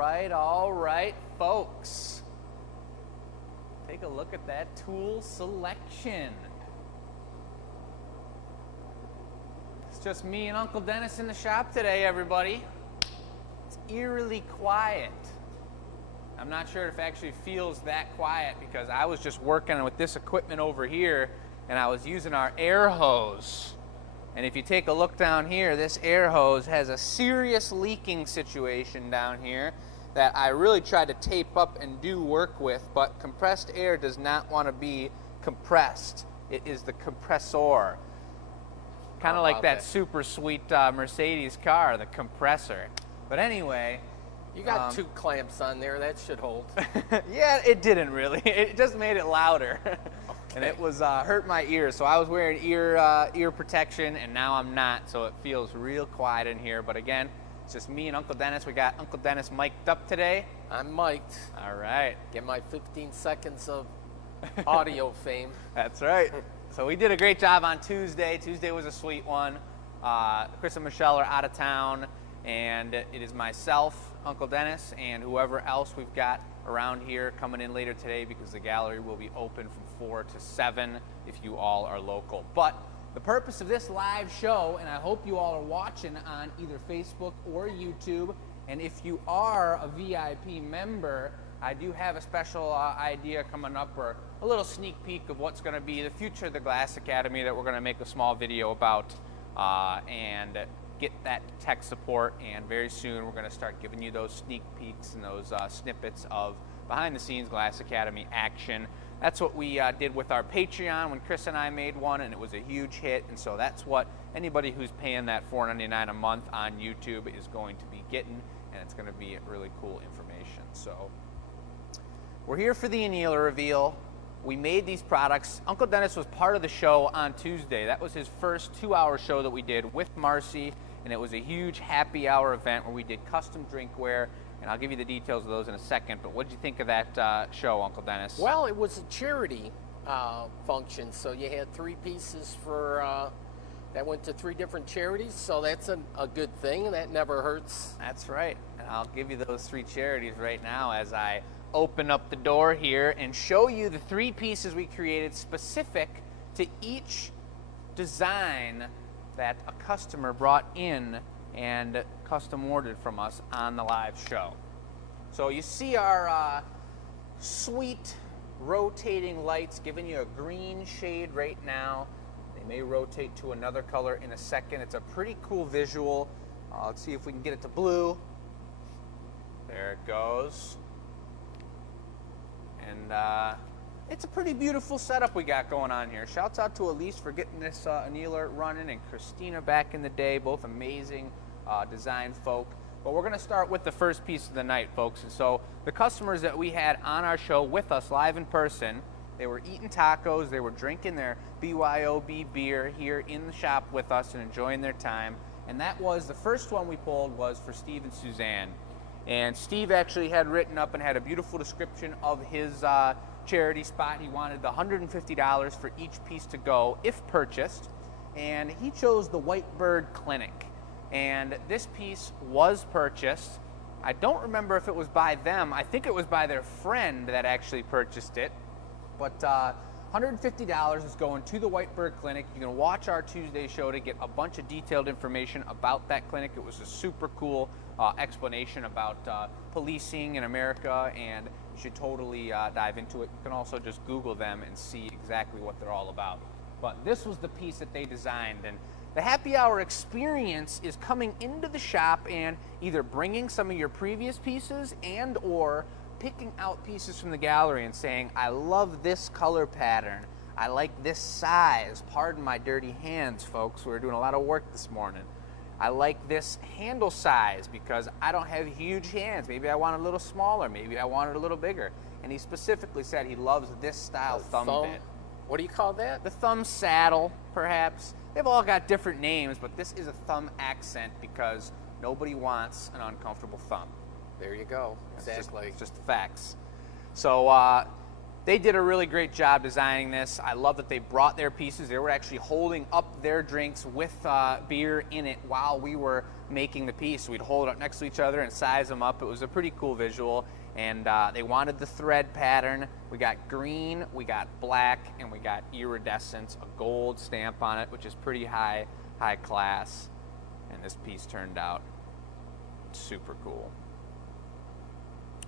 all right, folks. Take a look at that tool selection. It's just me and Uncle Dennis in the shop today, everybody. It's eerily quiet. I'm not sure if it actually feels that quiet because I was just working with this equipment over here and I was using our air hose. And if you take a look down here, this air hose has a serious leaking situation down here that I really tried to tape up and do work with, but compressed air does not want to be compressed. It is the compressor. Kind of like that super sweet Mercedes car, the compressor. But anyway, you got 2 clamps on there. That should hold. Yeah, it didn't really. It just made it louder. Okay. And it was hurt my ears. So I was wearing ear protection, and now I'm not. So it feels real quiet in here. But again, it's just me and Uncle Dennis. We got Uncle Dennis mic'd up today. I'm mic'd. All right. Get my 15 seconds of audio fame. That's right. So we did a great job on Tuesday. Tuesday was a sweet one. Chris and Michelle are out of town, and it is myself, Uncle Dennis, and whoever else we've got around here coming in later today because the gallery will be open from 4 to 7 if you all are local. But the purpose of this live show, and I hope you all are watching on either Facebook or YouTube, and if you are a VIP member, I do have a special idea coming up, or a little sneak peek of what's going to be the future of the Glass Academy that we're going to make a small video about and get that tech support, and very soon we're going to start giving you those sneak peeks and those snippets of behind the scenes Glass Academy action. That's what we did with our Patreon when Chris and I made one, and it was a huge hit, and so that's what anybody who's paying that $4.99 a month on YouTube is going to be getting, and it's going to be really cool information. So we're here for the Annealer reveal. We made these products. Uncle Dennis was part of the show on Tuesday. That was his first 2-hour show that we did with Marcy, and it was a huge happy hour event where we did custom drinkware, and I'll give you the details of those in a second. But what did you think of that show, Uncle Dennis? Well, it was a charity function, so you had 3 pieces for that went to 3 different charities, so that's a good thing. That never hurts. That's right, and I'll give you those 3 charities right now as I open up the door here and show you the 3 pieces we created specific to each design that a customer brought in and custom ordered from us on the live show. So you see our sweet rotating lights giving you a green shade right now. They may rotate to another color in a second. It's a pretty cool visual. Let's see if we can get it to blue. There it goes. And it's a pretty beautiful setup we got going on here. Shouts out to Elise for getting this Annealer running, and Christina back in the day, both amazing design folk. But we're going to start with the first piece of the night, folks. And so the customers that we had on our show with us live in person, they were eating tacos, they were drinking their BYOB beer here in the shop with us and enjoying their time. And that was, the first one we pulled was for Steve and Suzanne. And Steve actually had written up and had a beautiful description of his charity spot. He wanted the $150 for each piece to go if purchased. And he chose the White Bird Clinic. And this piece was purchased. I don't remember if it was by them. I think it was by their friend that actually purchased it. But $150 is going to the White Bird Clinic. You can watch our Tuesday show to get a bunch of detailed information about that clinic. It was a super cool explanation about policing in America, and you should totally dive into it. You can also just Google them and see exactly what they're all about. But this was the piece that they designed, and the happy hour experience is coming into the shop and either bringing some of your previous pieces and or picking out pieces from the gallery and saying, I love this color pattern. I like this size. Pardon my dirty hands, folks. We were doing a lot of work this morning. I like this handle size because I don't have huge hands. Maybe I want it a little smaller. Maybe I want it a little bigger. And he specifically said he loves this style thumb bit. What do you call that? The thumb saddle, perhaps. They've all got different names, but this is a thumb accent because nobody wants an uncomfortable thumb. There you go. Exactly. It's just the facts. So they did a really great job designing this. I love that they brought their pieces. They were actually holding up their drinks with beer in it while we were making the piece. We'd hold it up next to each other and size them up. It was a pretty cool visual, and they wanted the thread pattern. We got green, we got black, and we got iridescent, a gold stamp on it, which is pretty high class. And this piece turned out super cool.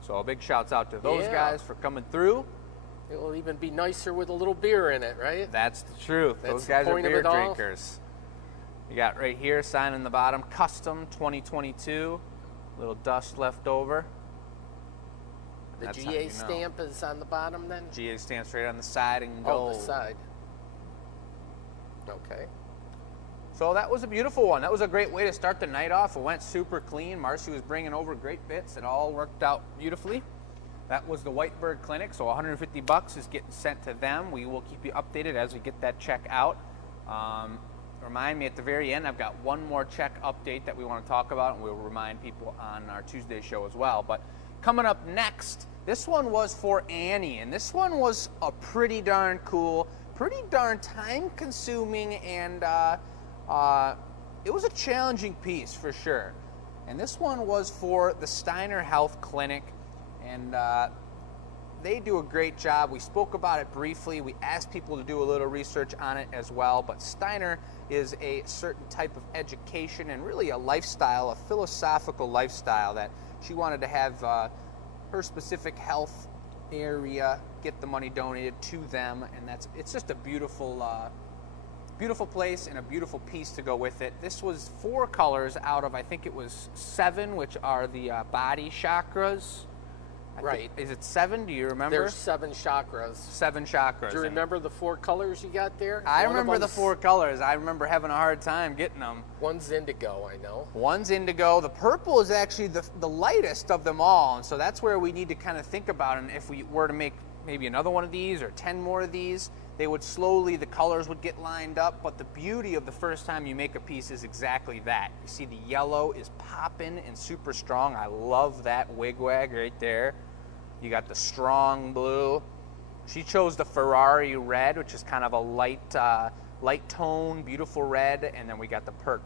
So a big shouts out to those guys for coming through. It will even be nicer with a little beer in it, right? That's the truth. Those guys are beer drinkers. You got right here, sign in the bottom, custom 2022. Little dust left over. The GA stamp is on the bottom then? GA stamp's right on the side in gold. Oh, the side. Okay. So that was a beautiful one. That was a great way to start the night off. It went super clean. Marcy was bringing over great bits. It all worked out beautifully. That was the Whitebird Clinic, so $150 is getting sent to them. We will keep you updated as we get that check out. Remind me at the very end, I've got one more check update that we want to talk about, and we'll remind people on our Tuesday show as well. But coming up next, this one was for Annie, and this one was a pretty darn cool, pretty darn time-consuming, and it was a challenging piece for sure. And this one was for the Steiner Health Clinic, and they do a great job. We spoke about it briefly. We asked people to do a little research on it as well, but Steiner is a certain type of education and really a lifestyle, a philosophical lifestyle that she wanted to have her specific health area get the money donated to them, and it's just a beautiful beautiful place and a beautiful piece to go with it. This was 4 colors out of, I think it was 7, which are the body chakras. Right. Is it 7? Do you remember? There's 7 chakras. 7 chakras. Do you remember the 4 colors you got there? I remember the 4 colors. I remember having a hard time getting them. One's indigo, I know. One's indigo. The purple is actually the lightest of them all, and so that's where we need to kind of think about it. And if we were to make maybe another one of these or 10 more of these, they would slowly, the colors would get lined up, but the beauty of the first time you make a piece is exactly that. You see the yellow is popping and super strong. I love that wigwag right there. You got the strong blue. She chose the Ferrari red, which is kind of a light tone, beautiful red, and then we got the perk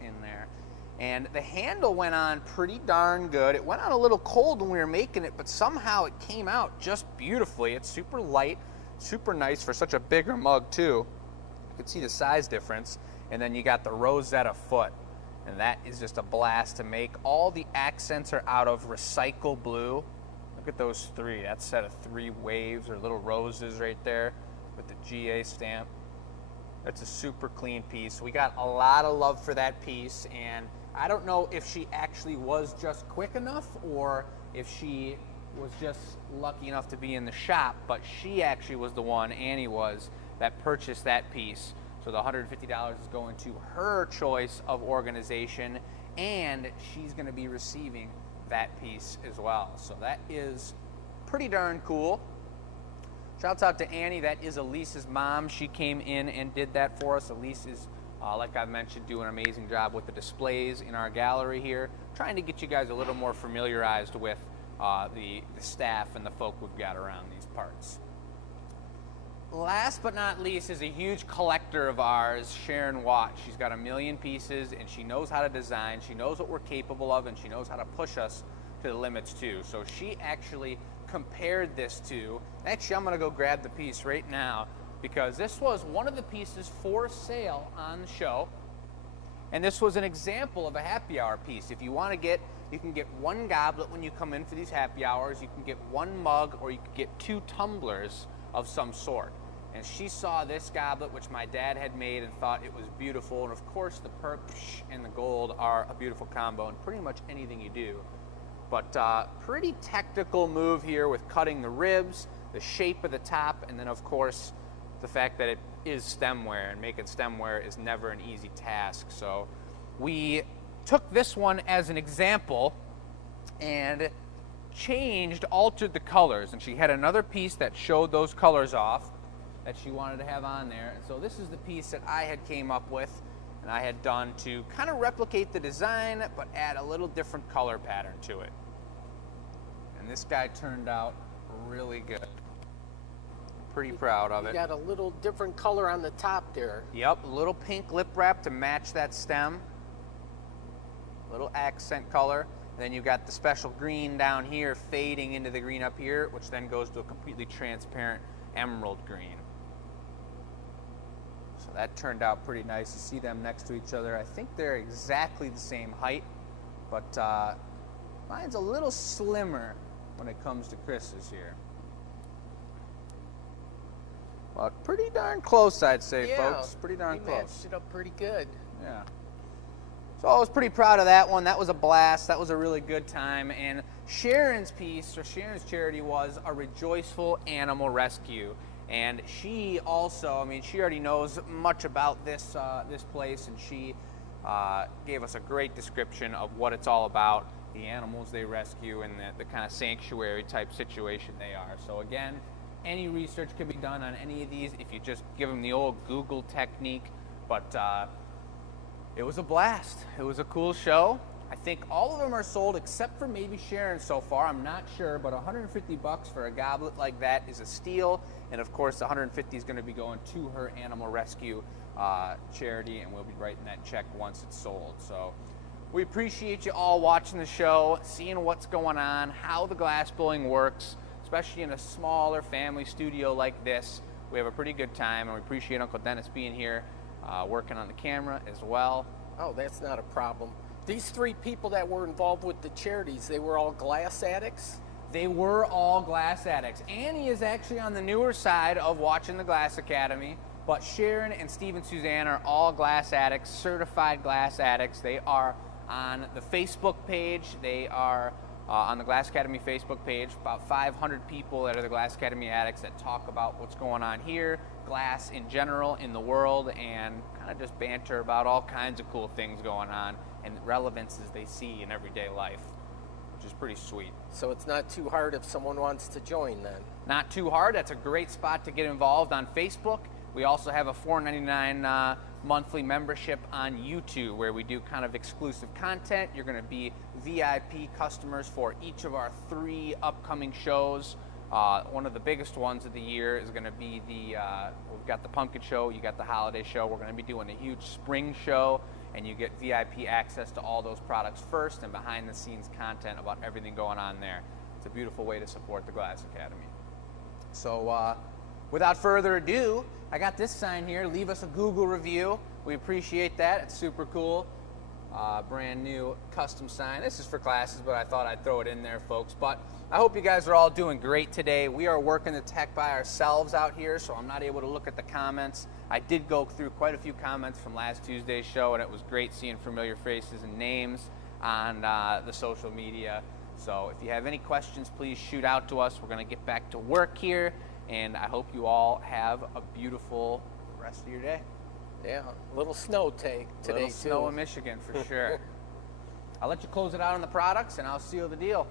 in there. And the handle went on pretty darn good. It went on a little cold when we were making it, but somehow it came out just beautifully. It's super light, super nice for such a bigger mug too. You can see the size difference. And then you got the Rosetta foot, and that is just a blast to make. All the accents are out of recycle blue. Look at those 3. That set of 3 waves or little roses right there with the GA stamp. That's a super clean piece. We got a lot of love for that piece, and I don't know if she actually was just quick enough or if she was just lucky enough to be in the shop, but she actually was the one, Annie was, that purchased that piece. So the $150 is going to her choice of organization, and she's going to be receiving that piece as well. So that is pretty darn cool. Shouts out to Annie. That is Elise's mom. She came in and did that for us. Elise is, like I mentioned, doing an amazing job with the displays in our gallery here, trying to get you guys a little more familiarized with the staff and the folk we've got around these parts. Last but not least is a huge collector of ours, Sharon Watt. She's got 1 million pieces, and she knows how to design. She knows what we're capable of, and she knows how to push us to the limits too. So she actually compared this to, actually I'm going to go grab the piece right now, because this was one of the pieces for sale on the show, and this was an example of a happy hour piece. If you want to get, you can get 1 goblet when you come in for these happy hours, you can get 1 mug, or you can get 2 tumblers of some sort. And she saw this goblet, which my dad had made, and thought it was beautiful. And of course the perp and the gold are a beautiful combo in pretty much anything you do. But pretty technical move here with cutting the ribs, the shape of the top, and then of course the fact that it is stemware, and making stemware is never an easy task. So we took this one as an example and altered the colors, and she had another piece that showed those colors off that she wanted to have on there. And so this is the piece that I had came up with and I had done to kind of replicate the design but add a little different color pattern to it. And this guy turned out really good. Pretty proud of it. You got a little different color on the top there. Yep, a little pink lip wrap to match that stem. little accent color. And then you've got the special green down here fading into the green up here, which then goes to a completely transparent emerald green. So that turned out pretty nice. You see them next to each other. I think they're exactly the same height, but mine's a little slimmer when it comes to Chris's here. But pretty darn close, I'd say, folks. Pretty darn close. Matched it up pretty good. Yeah. So I was pretty proud of that one. That was a blast. That was a really good time. And Sharon's piece, or Sharon's charity, was a rejoiceful animal rescue. And she also, I mean, she already knows much about this this place, and she gave us a great description of what it's all about, the animals they rescue, and the kind of sanctuary type situation they are. So again, any research can be done on any of these if you just give them the old Google technique. But it was a blast. It was a cool show. I think all of them are sold except for maybe Sharon so far. I'm not sure, but $150 for a goblet like that is a steal. And of course, the $150 is going to be going to her animal rescue charity, and we'll be writing that check once it's sold. So we appreciate you all watching the show, seeing what's going on, how the glass blowing works, especially in a smaller family studio like this. We have a pretty good time, and we appreciate Uncle Dennis being here, working on the camera as well. Oh, that's not a problem. These three people that were involved with the charities, they were all glass addicts? They were all glass addicts. Annie is actually on the newer side of watching the Glass Academy, but Sharon and Steve and Suzanne are all glass addicts, certified glass addicts. They are on the Facebook page. They are on the Glass Academy Facebook page. About 500 people that are the Glass Academy addicts that talk about what's going on here, glass in general in the world, and kind of just banter about all kinds of cool things going on and relevances they see in everyday life, which is pretty sweet. So it's not too hard if someone wants to join then? Not too hard. That's a great spot to get involved on Facebook. We also have a $4.99 monthly membership on YouTube where we do kind of exclusive content. You're going to be VIP customers for each of our 3 upcoming shows. One of the biggest ones of the year is going to be we've got the pumpkin show, you got the holiday show. We're going to be doing a huge spring show, and you get VIP access to all those products first and behind the scenes content about everything going on there. It's a beautiful way to support the Glass Academy. So without further ado, I got this sign here. Leave us a Google review. We appreciate that. It's super cool. Brand new custom sign. This is for classes, but I thought I'd throw it in there, folks. But I hope you guys are all doing great today. We are working the tech by ourselves out here, so I'm not able to look at the comments. I did go through quite a few comments from last Tuesday's show, and it was great seeing familiar faces and names on the social media. So if you have any questions, please shoot out to us. We're going to get back to work here, and I hope you all have a beautiful rest of your day. Yeah, a little snow take today, Little snow in Michigan for sure. I'll let you close it out on the products, and I'll seal the deal.